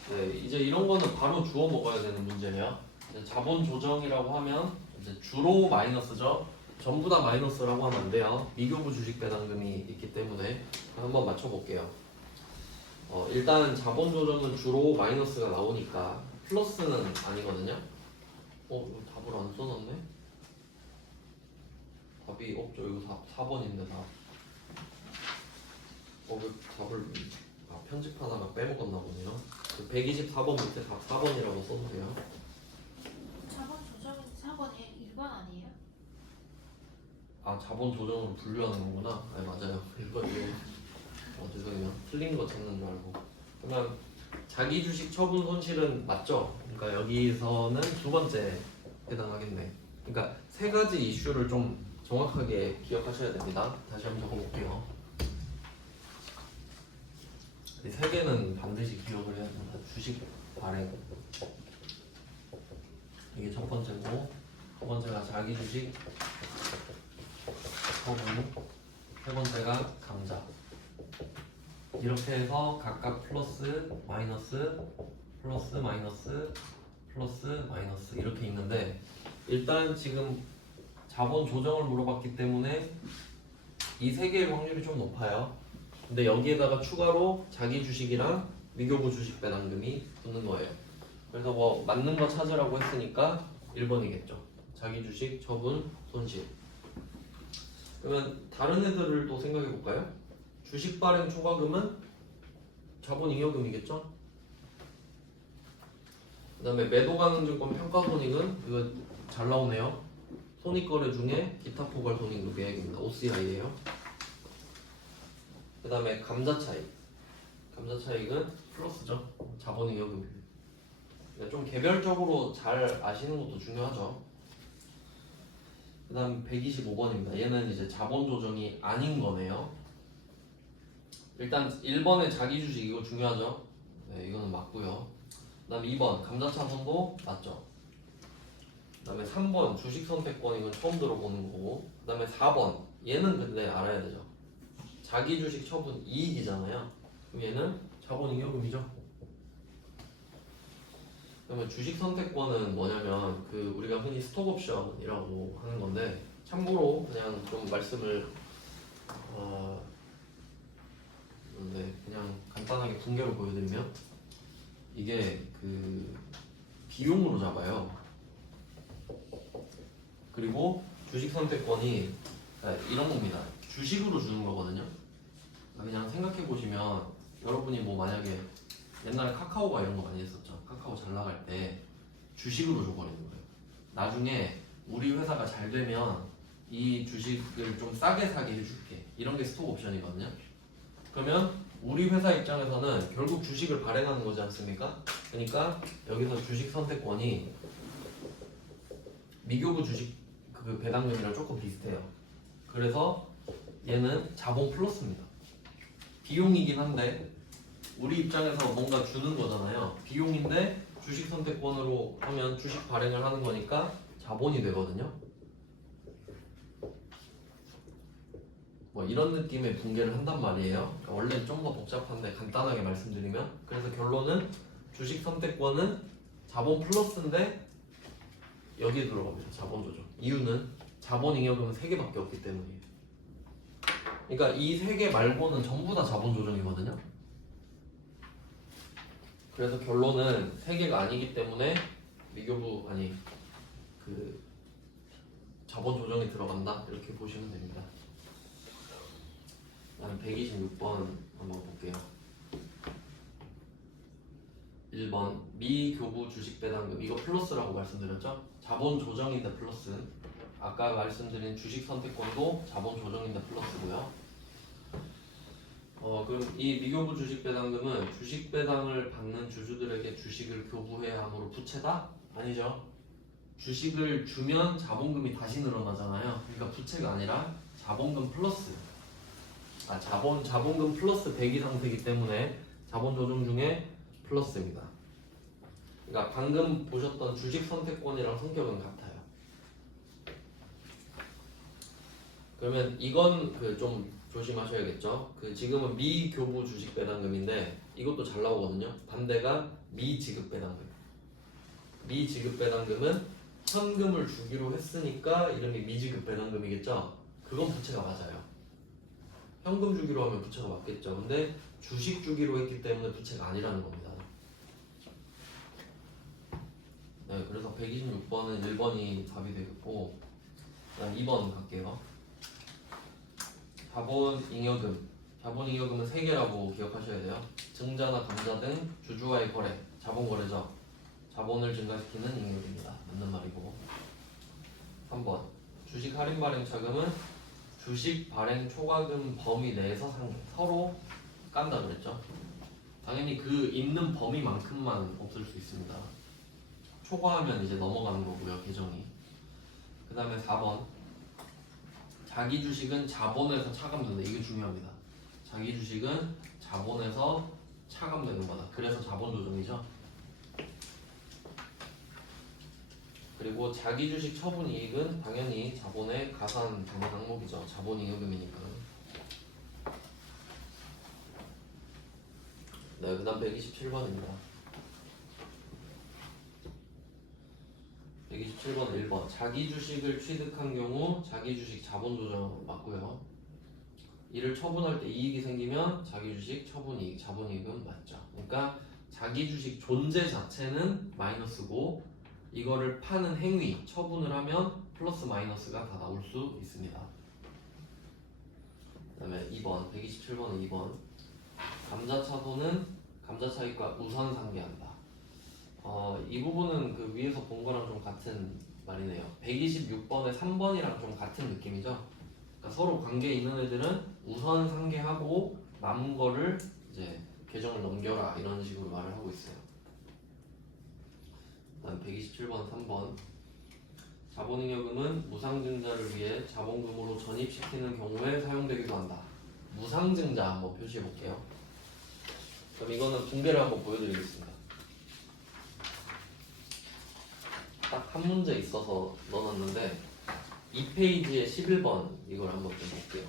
네, 이제 이런 거는 바로 주워 먹어야 되는 문제예요. 자본 조정이라고 하면 이제 주로 마이너스죠. 전부 다 마이너스라고 하면 안 돼요. 미교부 주식 배당금이 있기 때문에 한번 맞춰볼게요. 일단 자본 조정은 주로 마이너스가 나오니까 플러스는 아니거든요. 이거 답을 안 써놨네? 답이 없죠. 이거 4번인데 답. 왜 답을 편집하다가 빼먹었나 보네요. 124번 밑에 답 4번이라고 써주세요. 자본 조정은 4번에 1번 아니에요? 아 자본 조정으로 분류하는 거구나. 네 맞아요. 1번이에요. 죄송해요. 틀린 거 찾는 줄 알고. 그러면 자기 주식 처분 손실은 맞죠? 그러니까 여기서는 두 번째 해당하겠네. 그러니까 세 가지 이슈를 좀 정확하게 기억하셔야 됩니다. 다시 한번 적어볼게요. 이 세 개는 반드시 기억을 해야 됩니다. 주식 발행 이게 첫 번째고, 두 번째가 자기 주식 처분, 세 번째가 감자. 이렇게 해서 각각 플러스, 마이너스, 플러스, 마이너스, 플러스, 마이너스 이렇게 있는데 일단 지금 자본 조정을 물어봤기 때문에 이 세 개의 확률이 좀 높아요. 근데 여기에다가 추가로 자기 주식이랑 미교부 주식 배당금이 붙는 거예요. 그래서 뭐 맞는 거 찾으라고 했으니까 1번이겠죠. 자기 주식 처분 손실. 그러면 다른 애들을 또 생각해 볼까요? 주식 발행 초과금은 자본 잉여금이겠죠? 그 다음에 매도 가능 증권 평가 손익은 이거 잘 나오네요. 손익거래 중에 기타 포괄 손익 계획입니다. OCI예요. 그 다음에 감자 차익. 감자 차익은 플러스죠. 자본 잉여금입니다. 그러니까 좀 개별적으로 잘 아시는 것도 중요하죠. 그 다음 125번입니다. 얘는 이제 자본 조정이 아닌 거네요. 일단 1번의 자기 주식 이거 중요하죠. 네, 이거는 맞고요. 그 다음 2번 감자차손도 맞죠. 그 다음에 3번 주식 선택권 이건 처음 들어보는 거고. 그 다음에 4번 얘는 근데 알아야 되죠. 자기 주식 처분 이익이잖아요. 그럼 얘는 자본 잉여금이죠. 그러면 주식 선택권은 뭐냐면 그 우리가 흔히 스톡옵션이라고 하는 건데 참고로 그냥 좀 말씀을 네, 그냥 간단하게 붕괴로 보여드리면 이게 그 비용으로 잡아요. 그리고 주식 선택권이 이런 겁니다. 주식으로 주는 거거든요. 그냥 생각해 보시면 여러분이 뭐 만약에 옛날에 카카오가 이런 거 많이 했었죠. 카카오 잘 나갈 때 주식으로 줘버리는 거예요. 나중에 우리 회사가 잘 되면 이 주식을 좀 싸게 사게 해줄게. 이런 게 스톡 옵션이거든요. 그러면 우리 회사 입장에서는 결국 주식을 발행하는 거지 않습니까? 그러니까 여기서 주식 선택권이 미교부 주식 그 배당금이랑 조금 비슷해요. 그래서 얘는 자본 플러스입니다. 비용이긴 한데 우리 입장에서 뭔가 주는 거잖아요. 비용인데 주식 선택권으로 하면 주식 발행을 하는 거니까 자본이 되거든요. 뭐 이런 느낌의 붕괴를 한단 말이에요. 원래 좀 더 복잡한데 간단하게 말씀드리면 그래서 결론은 주식 선택권은 자본 플러스인데 여기에 들어갑니다. 자본 조정. 이유는 자본 잉여금은 3개밖에 없기 때문이에요. 그러니까 이 3개 말고는 전부 다 자본 조정이거든요. 그래서 결론은 3개가 아니기 때문에 미교부 아니 그 자본 조정이 들어간다 이렇게 보시면 됩니다. 다음 126번 한번 볼게요. 1번 미교부 주식 배당금 이거 플러스라고 말씀드렸죠? 자본 조정인데 플러스. 아까 말씀드린 주식 선택권도 자본 조정인데 플러스고요. 그럼 이 미교부 주식 배당금은 주식 배당을 받는 주주들에게 주식을 교부해야 하므로 부채다? 아니죠. 주식을 주면 자본금이 다시 늘어나잖아요. 그러니까 부채가 아니라 자본금 플러스. 자본금 플러스 대기 상태이기 때문에 자본 조정 중에 플러스입니다. 그러니까 방금 보셨던 주식 선택권이랑 성격은 같아요. 그러면 이건 그 좀 조심하셔야겠죠. 그 지금은 미교부 주식 배당금인데 이것도 잘 나오거든요. 반대가 미지급 배당금. 미지급 배당금은 현금을 주기로 했으니까 이름이 미지급 배당금이겠죠. 그건 부채가 맞아요. 현금 주기로 하면 부채가 맞겠죠. 근데 주식 주기로 했기 때문에 부채가 아니라는 겁니다. 네, 그래서 126번은 1번이 답이 되겠고 2번 갈게요. 자본 잉여금. 자본 잉여금은 3개라고 기억하셔야 돼요. 증자나 감자 등 주주와의 거래, 자본 거래죠. 자본을 증가시키는 잉여금입니다. 맞는 말이고. 3번 주식 할인 발행 차금은 주식 발행 초과금 범위 내에서 서로 깐다 그랬죠. 당연히 그 있는 범위만큼만 없을 수 있습니다. 초과하면 이제 넘어가는 거고요, 계정이. 그 다음에 4번 자기 주식은 자본에서 차감된다. 이게 중요합니다. 자기 주식은 자본에서 차감되는 거다. 그래서 자본 조정이죠. 그리고 자기 주식 처분 이익은 당연히 자본의 가산 당연 항목이죠. 자본 잉여금이니까. 네, 그 다음 127번입니다. 127번 1번 자기 주식을 취득한 경우 자기 주식 자본 조정 맞고요. 이를 처분할 때 이익이 생기면 자기 주식 처분이익, 자본이익은 맞죠. 그러니까 자기 주식 존재 자체는 마이너스고 이거를 파는 행위, 처분을 하면 플러스 마이너스가 다 나올 수 있습니다. 그 다음에 2번, 127번은 2번. 감자차도는 감자차익과 우선상계한다. 이 부분은 그 위에서 본 거랑 좀 같은 말이네요. 126번에 3번이랑 좀 같은 느낌이죠. 그러니까 서로 관계 있는 애들은 우선 상계하고 남은 거를 이제 계정을 넘겨라 이런 식으로 말을 하고 있어요. 다음 127번 3번. 자본잉여금은 무상증자를 위해 자본금으로 전입시키는 경우에 사용되기도 한다. 무상증자 한번 표시해 볼게요. 그럼 이거는 붕괴를 한번 보여드리겠습니다. 딱 한 문제 있어서 넣어놨는데 2페이지에 11번 이걸 한번 좀 볼게요.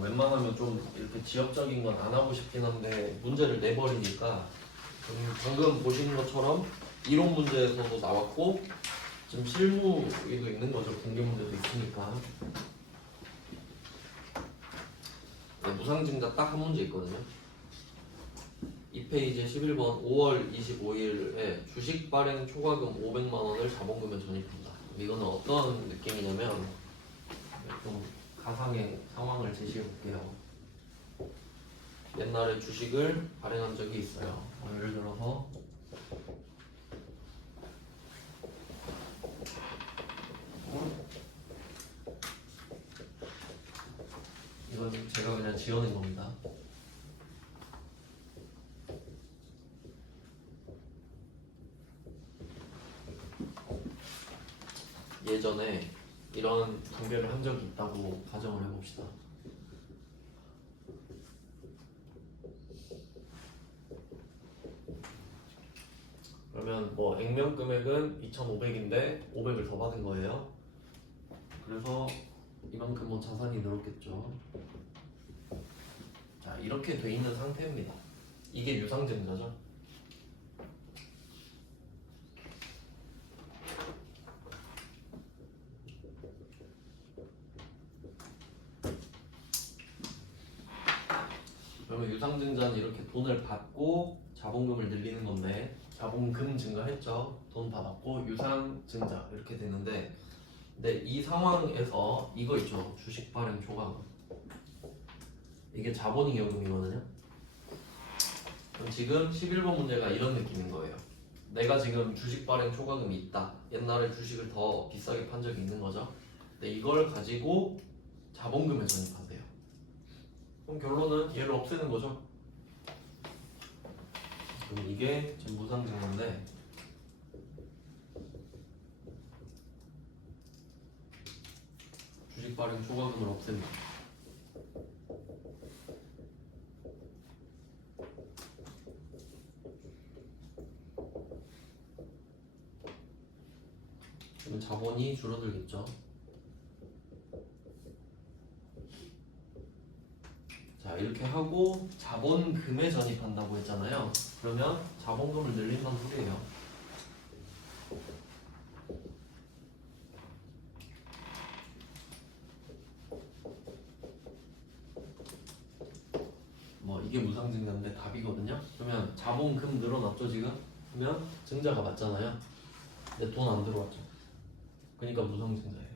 웬만하면 좀 이렇게 지역적인 건 안 하고 싶긴 한데 문제를 내버리니까 방금 보시는 것처럼 이론 문제에서도 나왔고 지금 실무에도 있는 거죠. 공개 문제도 있으니까. 네, 무상증자 딱 한 문제 있거든요. 2페이지에 11번 5월 25일에 주식 발행 초과금 500만 원을 자본금에 전입한다. 이거는 어떤 느낌이냐면 좀 가상의 상황을 제시해 볼게요. 옛날에 주식을 발행한 적이 있어요. 예를 들어서 이건 제가 그냥 지어낸 겁니다. 예전에 이런 분배를 한 적이 있다고 가정을 해봅시다. 그러면 뭐 액면 금액은 2,500인데 500을 더 받은 거예요. 그래서 이만큼 뭐 자산이 늘었겠죠. 자, 이렇게 돼 있는 상태입니다. 이게 유상증자죠. 그러면 유상증자는 이렇게 돈을 받고 자본금을 늘리는 건데 자본금 증가했죠. 돈 다 받고 유상증자 이렇게 되는데 근데 이 상황에서 이거 있죠. 주식 발행 초과금. 이게 자본잉여금이거든요. 그럼 지금 11번 문제가 이런 느낌인 거예요. 내가 지금 주식 발행 초과금이 있다. 옛날에 주식을 더 비싸게 판 적이 있는 거죠. 근데 이걸 가지고 자본금에 전입하세요. 그럼 결론은 얘를 없애는 거죠. 그럼 이게 지금 무상증자인데 주식 발행 초과금을 없앱니다. 그럼 자본이 줄어들겠죠. 자, 이렇게 하고 자본금에 전입한다고 했잖아요. 그러면 자본금을 늘린다는 소리예요. 뭐 이게 무상증자인데 답이거든요. 그러면 자본금 늘어났죠 지금? 그러면 증자가 맞잖아요. 근데 돈 안 들어왔죠. 그러니까 무상증자예요.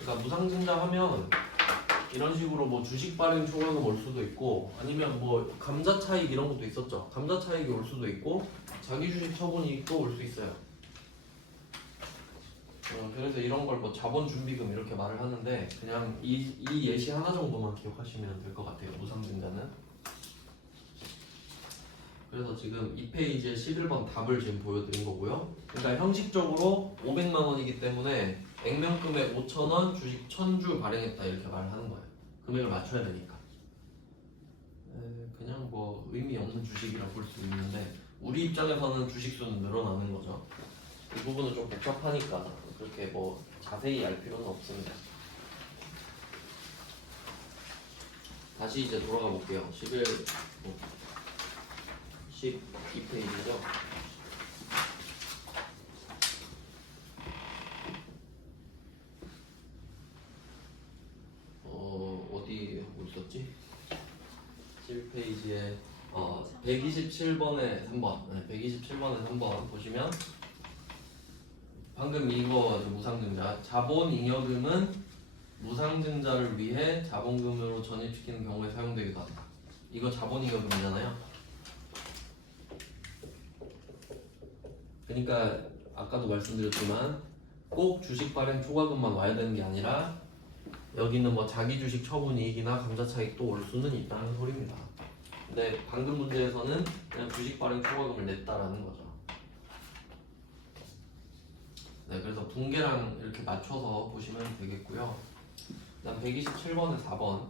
그러니까 무상증자 하면 이런 식으로 뭐 주식 발행 초과금 올 수도 있고 아니면 뭐 감자 차익 이런 것도 있었죠. 감자 차익이 올 수도 있고 자기 주식 처분이익도 올 수 있어요. 그래서 이런 걸 뭐 자본 준비금 이렇게 말을 하는데 그냥 이 예시 하나 정도만 기억하시면 될 것 같아요. 무상증자는. 그래서 지금 2페이지에 11번 답을 지금 보여드린 거고요. 그러니까 형식적으로 500만 원이기 때문에 액면금액 5,000원, 주식 1,000주 발행했다 이렇게 말을 하는 거예요. 금액을 맞춰야 되니까. 그냥 뭐 의미 없는 주식이라고 볼 수 있는데 우리 입장에서는 주식 수는 늘어나는 거죠. 이 부분은 좀 복잡하니까 그렇게 뭐 자세히 알 필요는 없습니다. 다시 이제 돌아가 볼게요. 12페이지죠. 어디 하고 있었지? 7페이지에 127번에 3번. 네, 127번에 3번 보시면 방금 이거 무상증자. 자본잉여금은 무상증자를 위해 자본금으로 전입시키는 경우에 사용되기도 한다. 이거 자본잉여금이잖아요. 그러니까 아까도 말씀드렸지만 꼭 주식 발행 초과금만 와야 되는 게 아니라 여기는 뭐 자기 주식 처분이익이나 감자차익도 올 수는 있다는 소리입니다. 근데 방금 문제에서는 그냥 주식 발행 초과금을 냈다라는 거죠. 네, 그래서 붕괴랑 이렇게 맞춰서 보시면 되겠고요. 그다음 127번에 4번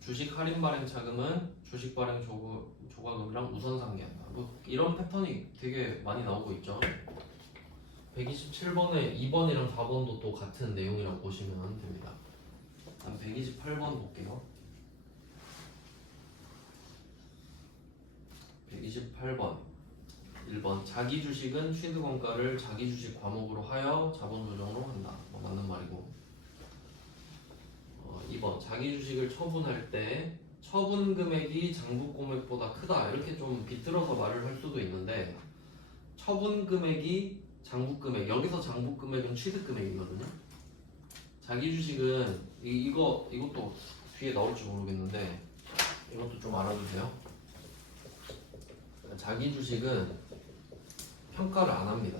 주식 할인 발행 차금은 주식 발행 조과금이랑 우선 상계한다. 뭐 이런 패턴이 되게 많이 나오고 있죠. 127번에 2번이랑 4번도 또 같은 내용이라고 보시면 됩니다. 다음 128번 볼게요. 128번 1번 자기 주식은 취득원가를 자기 주식 과목으로 하여 자본 조정으로 한다. 뭐 맞는 말이고. 2번 자기 주식을 처분할 때 처분 금액이 장부 금액보다 크다. 이렇게 좀 비틀어서 말을 할 수도 있는데 처분 금액이 장부 금액, 여기서 장부 금액은 취득 금액이거든요. 자기 주식은 이것도 뒤에 나올지 모르겠는데 이것도 좀 알아두세요. 자기 주식은 평가를 안 합니다.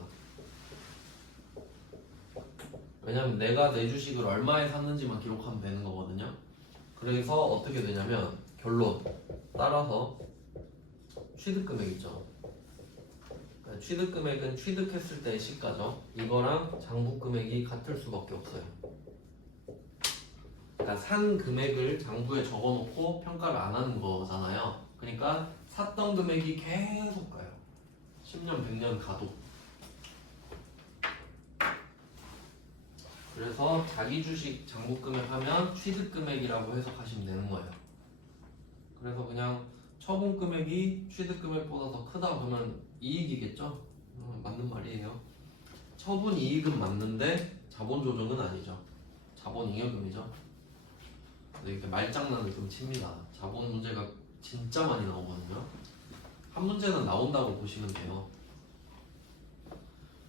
왜냐면 내가 내 주식을 얼마에 샀는지만 기록하면 되는 거거든요. 그래서 어떻게 되냐면 결론 따라서 취득금액 있죠. 그러니까 취득금액은 취득했을 때의 시가죠. 이거랑 장부금액이 같을 수밖에 없어요. 그러니까 산 금액을 장부에 적어놓고 평가를 안 하는 거잖아요. 그러니까 샀던 금액이 계속 가요. 10년, 100년 가도. 그래서 자기 주식 장부금액 하면 취득금액이라고 해석하시면 되는 거예요. 그래서 그냥 처분금액이 취득금액보다 더 크다 그러면 이익이겠죠? 맞는 말이에요. 처분이익은 맞는데 자본조정은 아니죠. 자본잉여금이죠. 이렇게 말장난을 좀 칩니다. 자본 문제가 진짜 많이 나오거든요. 한 문제는 나온다고 보시면 돼요.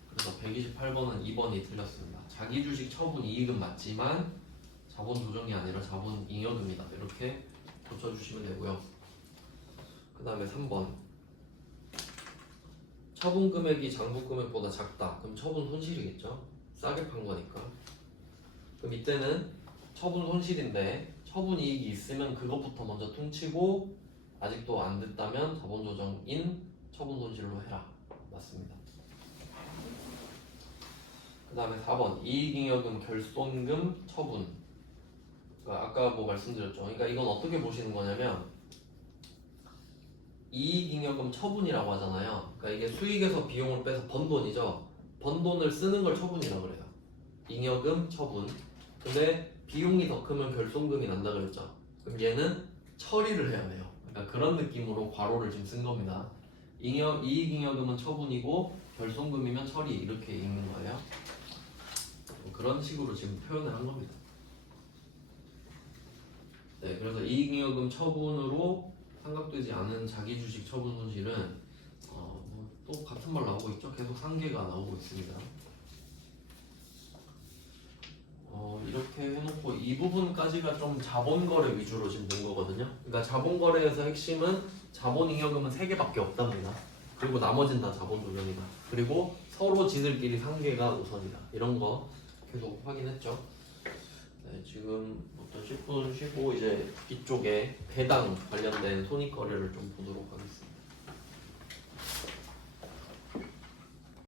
그래서 128번은 2번이 틀렸습니다. 자기 주식 처분 이익은 맞지만 자본 조정이 아니라 자본 잉여금이다. 이렇게 고쳐주시면 되고요. 그 다음에 3번 처분 금액이 장부 금액보다 작다. 그럼 처분 손실이겠죠? 싸게 판 거니까. 그럼 이때는 처분 손실인데 처분 이익이 있으면 그것부터 먼저 퉁치고 아직도 안 됐다면 자본 조정인 처분 손실로 해라. 맞습니다. 그 다음에 4번 이익잉여금 결손금 처분. 그러니까 아까 뭐 말씀드렸죠. 그러니까 이건 어떻게 보시는 거냐면 이익잉여금 처분이라고 하잖아요. 그러니까 이게 수익에서 비용을 빼서 번 돈이죠. 번 돈을 쓰는 걸 처분이라고 그래요. 잉여금 처분. 근데 비용이 더 크면 결손금이 난다 그랬죠. 그럼 얘는 처리를 해야 돼요. 그러니까 그런 느낌으로 괄호를 지금 쓴 겁니다. 이익잉여금은 처분이고 결손금이면 처리 이렇게 읽는 거예요. 그런 식으로 지금 표현을 한 겁니다. 네, 그래서 이익잉여금 처분으로 상각되지 않은 자기 주식 처분 손실은 또 같은 말 나오고 있죠. 계속 상계가 나오고 있습니다. 이렇게 해놓고 이 부분까지가 좀 자본거래 위주로 지금 된 거거든요. 그러니까 자본거래에서 핵심은 자본잉여금은 3개밖에 없답니다. 그리고 나머지는 다 자본조정이다. 그리고 서로 지들끼리 상계가 우선이다. 이런 거 계속 확인했죠. 네, 지금부터 10분 쉬고 이제 뒤쪽에 배당 관련된 손익거래를 좀 보도록 하겠습니다.